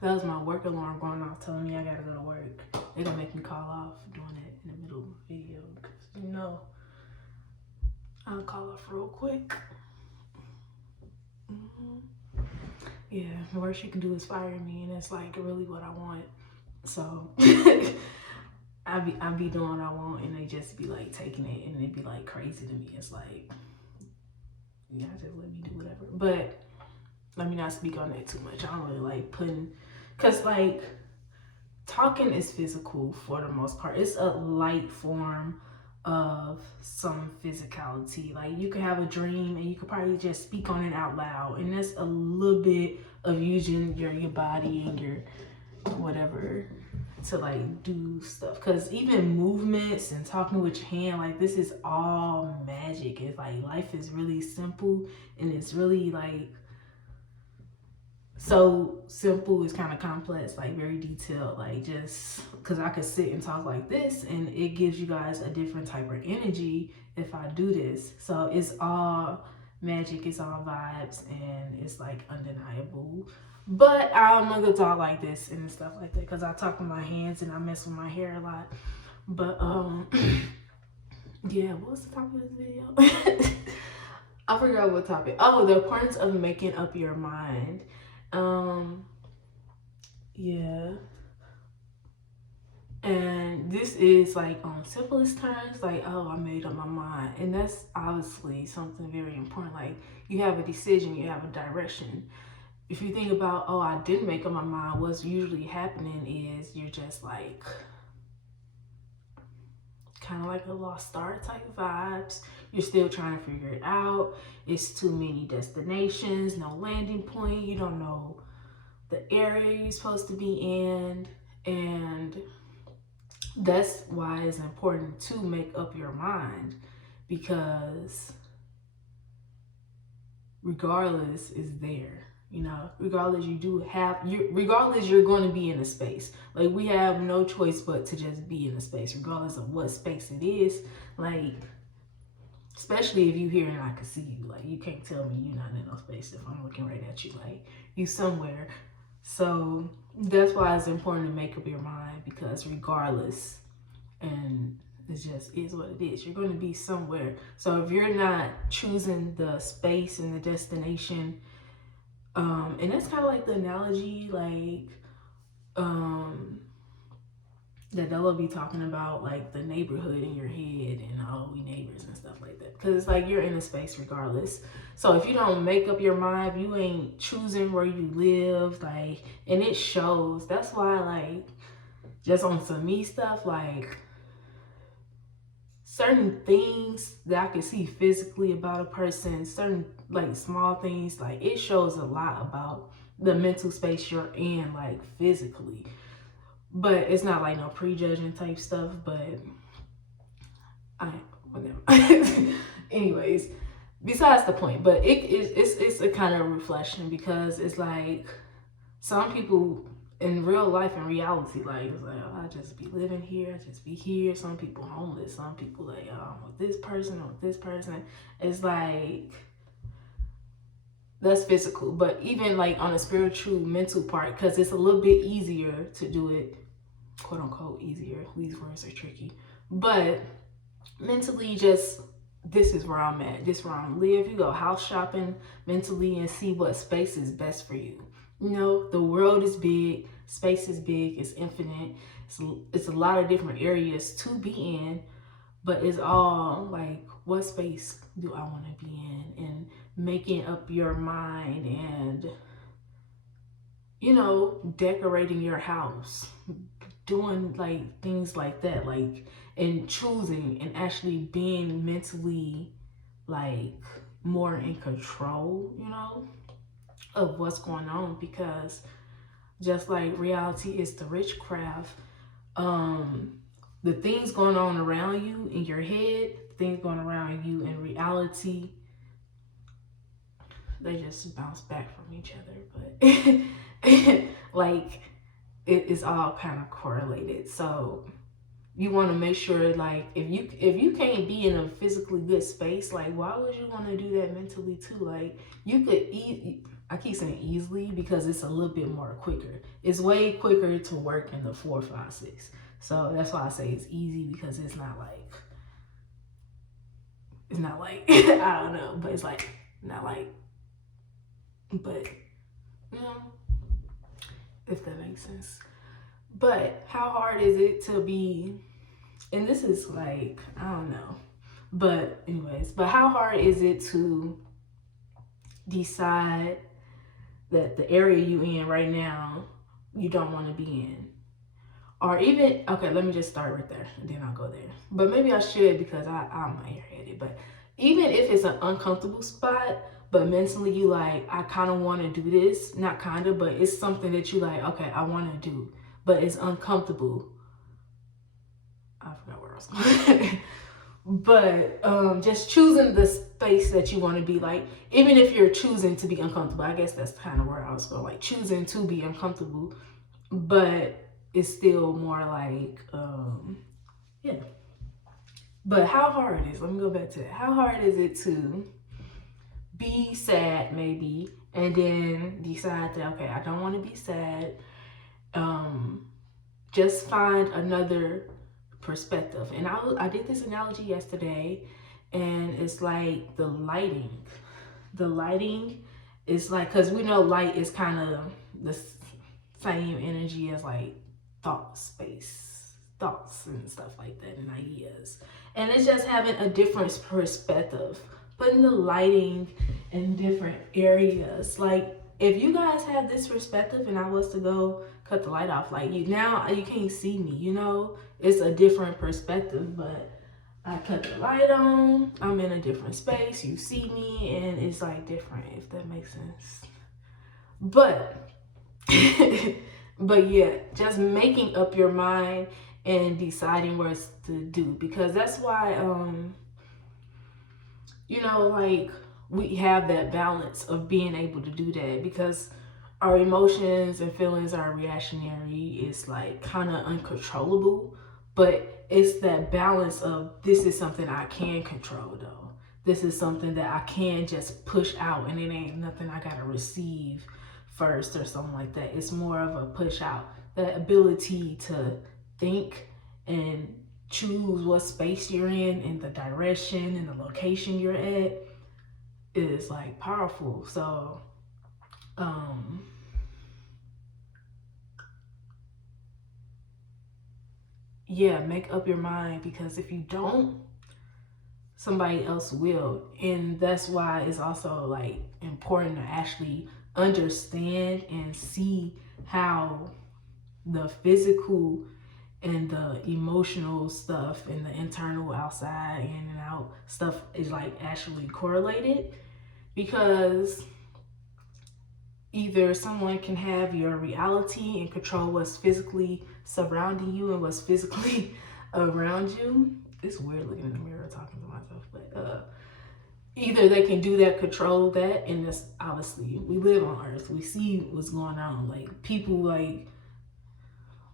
That was my work alarm going off telling me I gotta go to work. They're gonna make me call off doing it in the middle of the video because I'll call off real quick. Yeah, the worst you can do is fire me, and it's like really what I want. So I be doing what I want, and they just be like taking it, and it be like crazy to me. It's like, yeah, just let me do whatever. But let me not speak on that too much. I don't really like putting, cause like talking is physical for the most part. It's a light form of some physicality. Like you could have a dream and you could probably just speak on it out loud, and that's a little bit of using your body and your whatever to like do stuff. Because even movements and talking with your hand, like this is all magic. It's like life is really simple, and it's really like so simple is kind of complex, like very detailed. Like just because I could sit and talk like this, and it gives you guys a different type of energy if I do this. So it's all magic, it's all vibes, and it's like undeniable. But I'm gonna talk like this and stuff like that because I talk with my hands and I mess with my hair a lot. But yeah, what was the topic of this video? I forgot what topic. Oh, the importance of making up your mind. Um, yeah. And this is like on simplest terms, like, oh, I made up my mind. And that's obviously something very important. Like you have a decision, you have a direction. If you think about, oh, I didn't make up my mind, what's usually happening is you're just like kind of like a lost star type vibes. You're still trying to figure it out. It's too many destinations, no landing point. You don't know the area you're supposed to be in. And that's why it's important to make up your mind, because regardless is there. Regardless regardless you're going to be in a space. Like we have no choice but to just be in a space, regardless of what space it is. Like, especially if you here and I can see you, like you can't tell me you're not in no space if I'm looking right at you. Like you somewhere. So that's why it's important to make up your mind, because regardless, and it just is what it is, you're going to be somewhere. So if you're not choosing the space and the destination, and that's kind of like the analogy, like that they'll be talking about, like the neighborhood in your head and all we neighbors and stuff like that, because it's like you're in a space regardless. So if you don't make up your mind, if you ain't choosing where you live, like, and it shows. That's why, like, just on some me stuff, like certain things that I can see physically about a person, certain like small things, like it shows a lot about the mental space you're in, like physically. But it's not like no prejudging type stuff. But whatever. Anyways, besides the point. But it's a kind of reflection, because it's like some people in real life, in reality, like it's like, oh, I just be living here, I just be here. Some people homeless, some people like, oh, I'm with this person, I'm with this person. It's like that's physical. But even like on a spiritual mental part, because it's a little bit easier to do it, quote unquote easier, these words are tricky, but mentally, just this is where I'm at, this is where I'm live. You go house shopping mentally and see what space is best for you. The world is big, space is big, it's infinite. It's a lot of different areas to be in, but it's all like, what space do I want to be in? And making up your mind and, decorating your house, doing like things like that, like, and choosing and actually being mentally like more in control, of what's going on. Because just like reality is the witchcraft, the things going on around you in your head, things going around you in reality, they just bounce back from each other. But like it is all kind of correlated. So you want to make sure, like, if you can't be in a physically good space, like, why would you want to do that mentally too? Like, you could eat. I keep saying easily because it's a little bit more quicker. It's way quicker to work in the 4, 5, 6. So that's why I say it's easy, because it's not like I don't know, but it's like not like, but you know, if that makes sense. But how hard is it to be, and this is like, I don't know, but anyways, but how hard is it to decide that the area you in right now you don't want to be in? Or even, okay, let me just start right there and then I'll go there. But maybe I should, because I'm airheaded. But even if it's an uncomfortable spot, but mentally you like, I kind of want to do this, not kind of, but it's something that you like, okay, I want to do, but it's uncomfortable. I forgot where I was going. But just choosing the space that you want to be, like, even if you're choosing to be uncomfortable, I guess that's kind of where I was going, like choosing to be uncomfortable, but it's still more like, yeah. But how hard it is, let me go back to that. How hard is it to be sad, maybe, and then decide that, okay, I don't want to be sad. Just find another perspective. And I did this analogy yesterday, and it's like the lighting. The lighting is like, because we know light is kind of the same energy as like thoughts and stuff like that, and ideas. And it's just having a different perspective, putting the lighting in different areas. Like, if you guys have this perspective and I was to go cut the light off, like, you can't see me, it's a different perspective. But I cut the light on, I'm in a different space, you see me, and it's like different, if that makes sense. But but yeah, just making up your mind and deciding what to do, because that's why like, we have that balance of being able to do that, because our emotions and feelings are reactionary. It's like kind of uncontrollable, but it's that balance of, this is something I can control though. This is something that I can just push out, and it ain't nothing I gotta receive first or something like that. It's more of a push out. That ability to think and choose what space you're in and the direction and the location you're at is like powerful. So yeah, make up your mind, because if you don't, somebody else will. And that's why it's also like important to actually understand and see how the physical and the emotional stuff and the internal, outside, in and out stuff is like actually correlated. Because either someone can have your reality and control what's physically surrounding you and what's physically around you. It's weird looking in the mirror talking to myself, but either they can do that, control that, and that's obviously, we live on Earth, we see what's going on. Like, people like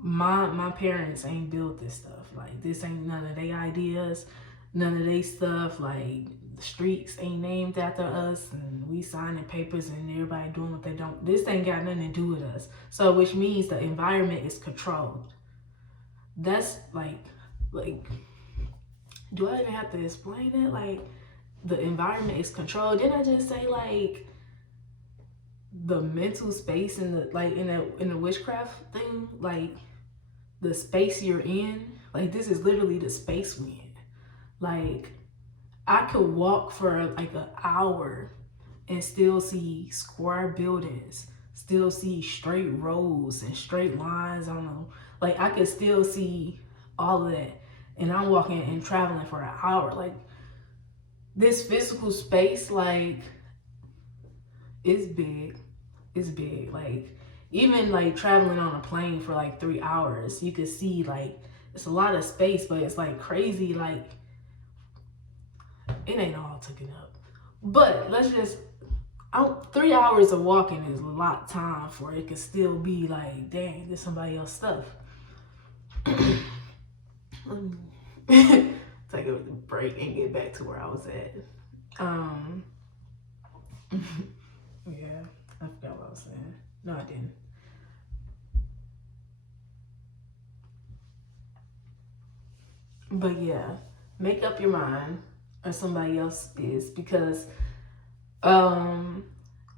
my parents ain't built this stuff. Like, this ain't none of their ideas, none of their stuff. Like, the streets ain't named after us, and we signing papers and everybody doing what they don't. This ain't got nothing to do with us. So, which means the environment is controlled. That's like, do I even have to explain it? Like, the environment is controlled. Didn't I just say, like, the mental space in the, like, in the witchcraft thing, like, the space you're in, like, this is literally the space we're in. Like, I could walk for like an hour and still see square buildings, still see straight roads and straight lines on them. Like, I could still see all of that, and I'm walking and traveling for an hour. Like, this physical space, like, it's big. It's big. Like, even like traveling on a plane for like 3 hours, you could see, like, it's a lot of space, but it's like crazy. Like, it ain't all taken up. But let's just, 3 hours of walking is a lot of time for it. It could still be like, dang, this somebody else's stuff. Take a break and get back to where I was at. Yeah. I forgot what I was saying. No, I didn't. But yeah, make up your mind, or somebody else is, because um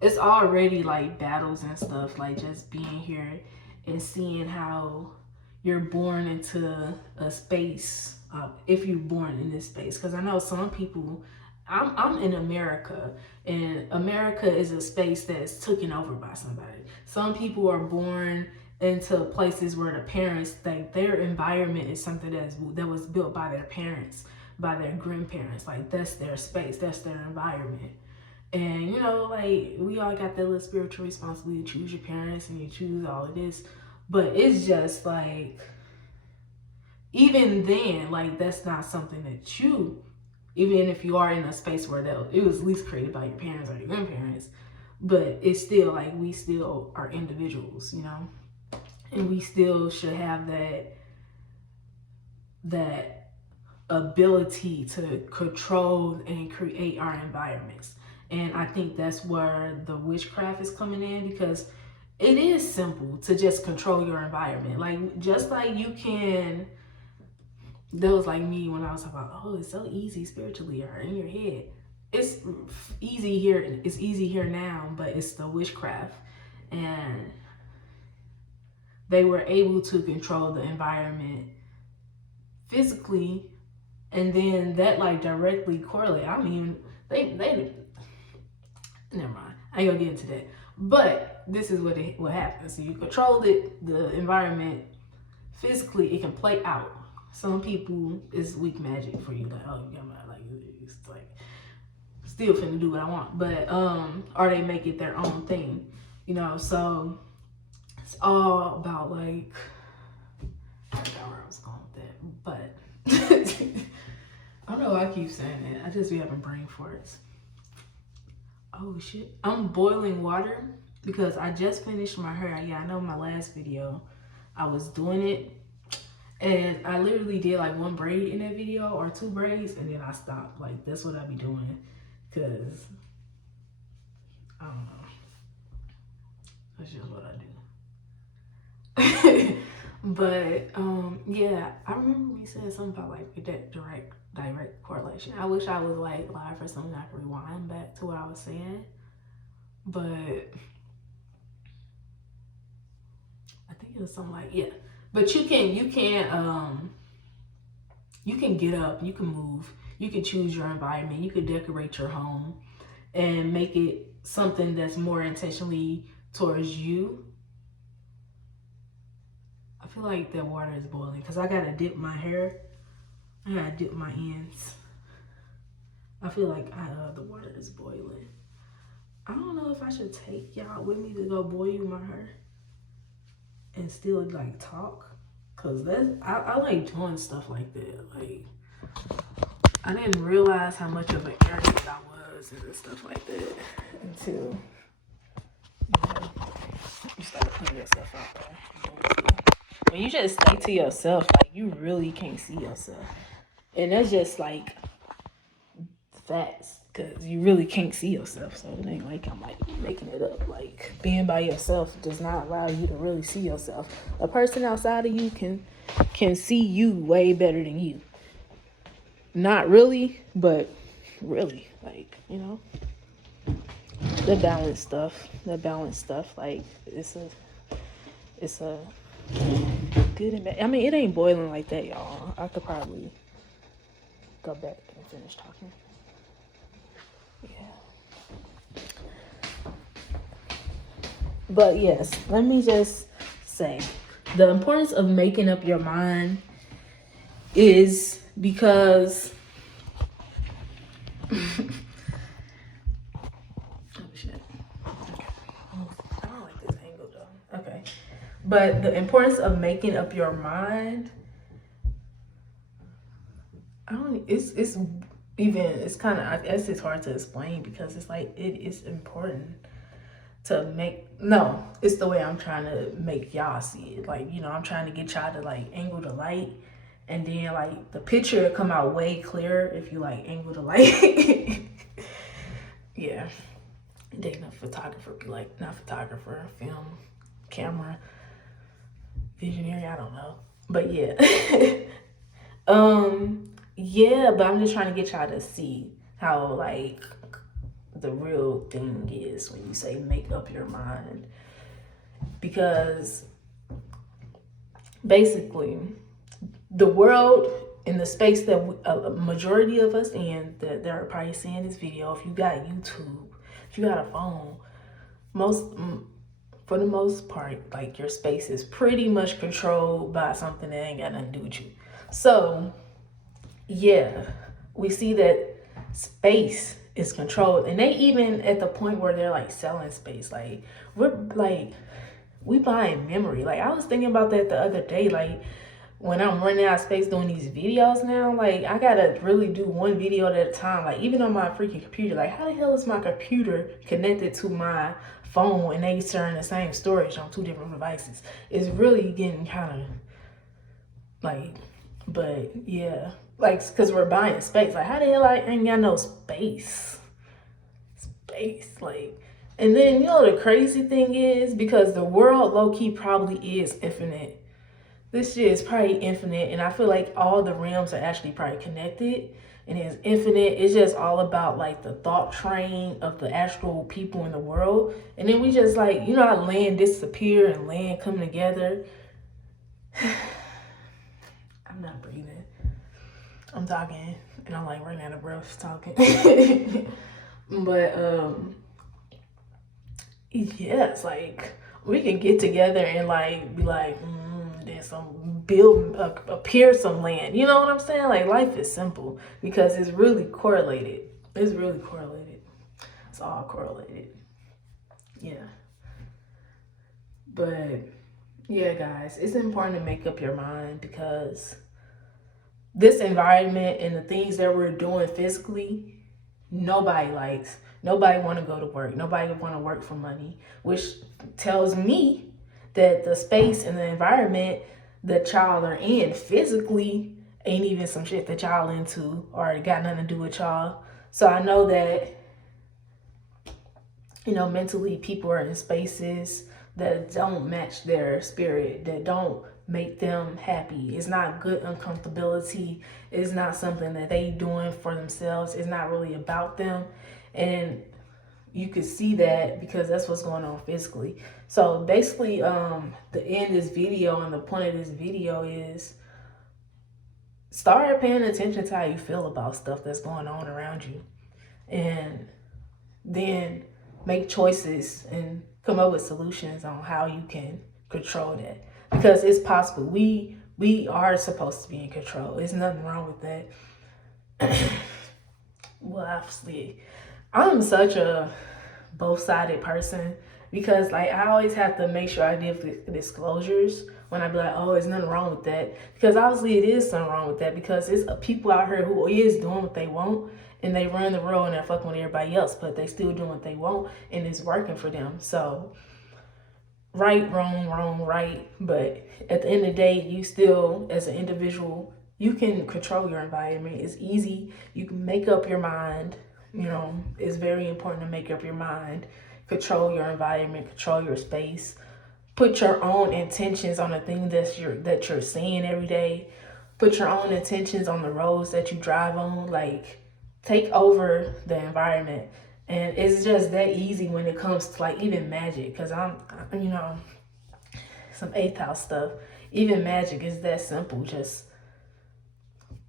it's already like battles and stuff, like just being here and seeing how you're born into a space, if you're born in this space, because I know some people, I'm in America, and America is a space that's taken over by somebody. Some people are born into places where the parents, like their environment is something that was built by their parents, by their grandparents, like that's their space, that's their environment. And you know, like we all got that little spiritual responsibility to choose your parents and you choose all of this. But it's just like, even then, like that's not something that you, even if you are in a space where it was at least created by your parents or your grandparents, but it's still like we still are individuals, you know? And we still should have that ability to control and create our environments. And I think that's where the witchcraft is coming in, because it is simple to just control your environment. Like, just like you can, that was like me when I was talking about, oh, it's so easy spiritually or in your head. It's easy here. It's easy here now, but it's the witchcraft. And they were able to control the environment physically, and then that like directly correlate. I mean, they never mind. I ain't gonna get into that. But this is what happens. So you control it, the environment physically, it can play out. Some people is weak magic for you, like, oh, you got my, like, it's like still finna do what I want, but or they make it their own thing, you know. So it's all about like, I forgot where I was going with that, but I don't know why I keep saying that. I just be having brain farts. Oh shit. I'm boiling water because I just finished my hair. Yeah, I know my last video I was doing it, and I literally did like one braid in that video or two braids, and then I stopped. Like, that's what I be doing, because I don't know. That's just what I do. But yeah, I remember we said something about like that direct correlation. I wish I was like live for something I could rewind back to what I was saying, but I think it was something like, yeah. But you can get up, you can move, you can choose your environment, you can decorate your home and make it something that's more intentionally towards you. I feel like that water is boiling because I gotta dip my hair. I gotta dip my ends. I feel like the water is boiling. I don't know if I should take y'all with me to go boil my hair and still like talk, cause I like doing stuff like that. Like, I didn't realize how much of an artist I was and stuff like that until you start putting yourself out there. When you just stay to yourself, like, you really can't see yourself. And that's just like facts, because you really can't see yourself. So it ain't like I'm like making it up. Like, being by yourself does not allow you to really see yourself. A person outside of you can see you way better than you. Not really, but really, like, you know, the balance stuff, like, it's a good and bad. I mean, it ain't boiling like that, y'all. I could probably go back and finish talking. Yeah. But yes, let me just say, the importance of making up your mind is because oh shit. Okay. I don't like this angle though. Okay. But the importance of making up your mind, it's kind of, I guess it's hard to explain, because it's like, it is important to it's the way I'm trying to make y'all see it. Like, you know, I'm trying to get y'all to like angle the light, and then like the picture will come out way clearer if you like angle the light. Yeah. Then a photographer be like, not photographer, film, camera, visionary, I don't know. But yeah. Yeah, but I'm just trying to get y'all to see how like the real thing is when you say make up your mind. Because basically the world in the space that a majority of us in, that they're probably seeing this video, if you got YouTube, if you got a phone, for the most part, like your space is pretty much controlled by something that ain't got nothing to do with you. So yeah, we see that space is controlled, and they even at the point where they're like selling space. Like we buying memory. Like I was thinking about that the other day. Like when I'm running out of space doing these videos now, like I gotta really do one video at a time. Like even on my freaking computer, like how the hell is my computer connected to my phone and they sharing the same storage on two different devices? It's really getting kind of like, but yeah, like because we're buying space. Like how the hell I ain't got no space? Like, and then you know the crazy thing is, because the world low key probably is infinite. This shit is probably infinite, and I feel like all the realms are actually probably connected, and it's infinite. It's just all about like the thought train of the actual people in the world, and then we just like, you know how land disappear and land come together. I'm not breathing. I'm talking, and I'm like running out of breath talking. But yeah, it's like we can get together and like be like, there's some appear some land. You know what I'm saying? Like life is simple because it's really correlated. It's really correlated. It's all correlated. Yeah. But yeah, guys, it's important to make up your mind, because this environment and the things that we're doing physically, nobody likes. Nobody want to go to work. Nobody want to work for money, which tells me that the space and the environment that y'all are in physically ain't even some shit that y'all into or got nothing to do with y'all. So I know that, you know, mentally people are in spaces that don't match their spirit, that don't make them happy. It's not good uncomfortability. It's not something that they doing for themselves. It's not really about them. And you could see that because that's what's going on physically. So basically, the end of this video and the point of this video is start paying attention to how you feel about stuff that's going on around you, and then make choices and come up with solutions on how you can control that, because it's possible. We are supposed to be in control. There's nothing wrong with that. Well, obviously, I'm such a both-sided person, because like I always have to make sure I give disclosures when I be like, oh, there's nothing wrong with that, because obviously it is something wrong with that, because it's people out here who is doing what they want, and they run the world and they're fucking with everybody else, but they still doing what they want and it's working for them. So right, wrong, right. But at the end of the day, you still, as an individual, you can control your environment. It's easy. You can make up your mind. You know, it's very important to make up your mind. Control your environment, control your space. Put your own intentions on the thing that you're seeing every day. Put your own intentions on the roads that you drive on. Like, take over the environment. And it's just that easy when it comes to like even magic, because I'm, you know, some 8th house stuff. Even magic is that simple. Just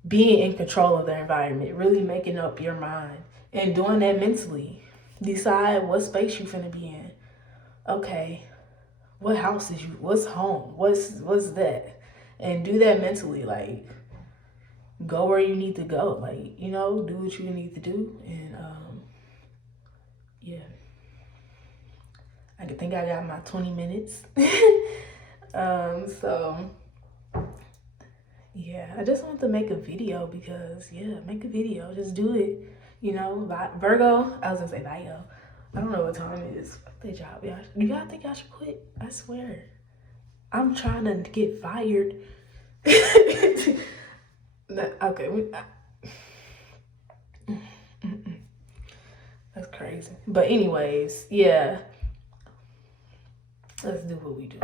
being in control of the environment, really making up your mind and doing that mentally. Decide what space you finna be in. Okay, what house is you? What's home? What's that? And do that mentally. Like, go where you need to go. Like, you know, do what you need to do. And yeah, I think I got my 20 minutes. So yeah, I just want to make a video because, yeah, make a video. Just do it. You know, Virgo, I was gonna say Bio. I don't know what time it is. Fuck that job, y'all. Do y'all think I should quit? I swear. I'm trying to get fired. Okay. That's crazy. crazy. But anyways, yeah. Let's do what we do.